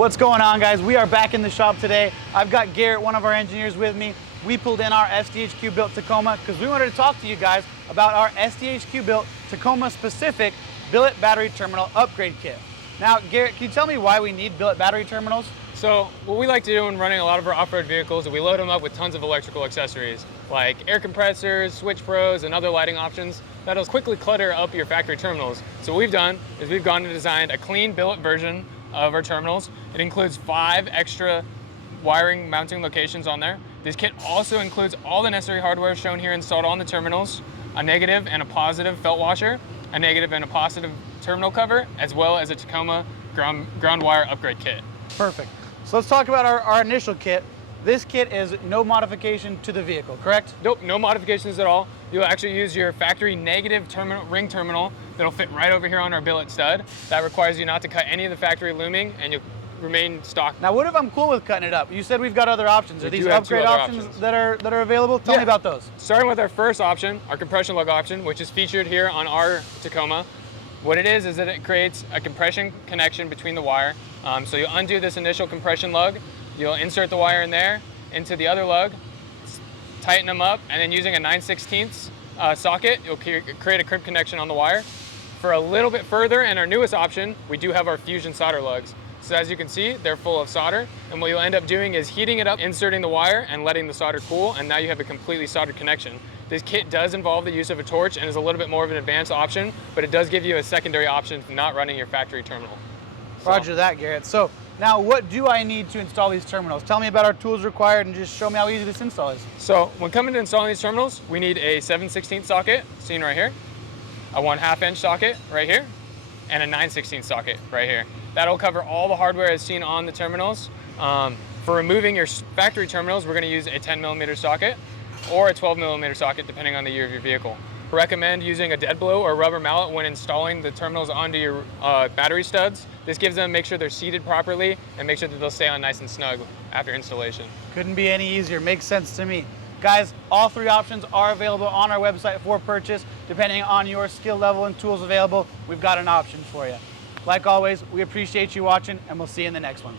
What's going on, guys? We are back in the shop today. I've got Garrett, one of our engineers, with me. We pulled in our SDHQ built Tacoma because we wanted to talk to you guys about our SDHQ built Tacoma specific billet battery terminal upgrade kit. Now, Garrett, can you tell me why we need billet battery terminals? So what we like to do when running a lot of our off-road vehicles is we load them up with tons of electrical accessories like air compressors, switch pros, and other lighting options that'll quickly clutter up your factory terminals. So what we've done is we've gone and designed a clean billet version of our terminals. It includes 5 extra wiring mounting locations on there. This kit also includes all the necessary hardware shown here installed on the terminals, a negative and a positive felt washer, a negative and a positive terminal cover, as well as a Tacoma ground wire upgrade kit. Perfect. So let's talk about our initial kit. This kit is no modification to the vehicle, correct? Nope, no modifications at all. You'll actually use your factory negative ring terminal that'll fit right over here on our billet stud. That requires you not to cut any of the factory looming, and you'll remain stock. Now, what if I'm cool with cutting it up? You said we've got other options. Are these upgrade options that are available? Tell me about those. Starting with our first option, our compression lug option, which is featured here on our Tacoma. What it is that it creates a compression connection between the wire. So you'll undo this initial compression lug, you'll insert the wire in there, into the other lug, tighten them up, and then using a 9/16 socket, you'll create a crimp connection on the wire. For a little bit further, and our newest option, we do have our fusion solder lugs. So as you can see, they're full of solder, and what you'll end up doing is heating it up, inserting the wire, and letting the solder cool, and now you have a completely soldered connection. This kit does involve the use of a torch and is a little bit more of an advanced option, but it does give you a secondary option for not running your factory terminal. Roger that, Garrett. So now what do I need to install these terminals? Tell me about our tools required and just show me how easy this install is. So when coming to installing these terminals, we need a 7/16 socket, seen right here, a 1/2 inch socket right here, and a 9/16 socket right here. That'll cover all the hardware as seen on the terminals. For removing your factory terminals, we're gonna use a 10mm socket or a 12mm socket, depending on the year of your vehicle. Recommend using a dead blow or rubber mallet when installing the terminals onto your battery studs. This gives them, make sure they're seated properly and make sure that they'll stay on nice and snug after installation. Couldn't be any easier, makes sense to me. Guys, all 3 options are available on our website for purchase. Depending on your skill level and tools available, we've got an option for you. Like always, we appreciate you watching, and we'll see you in the next one.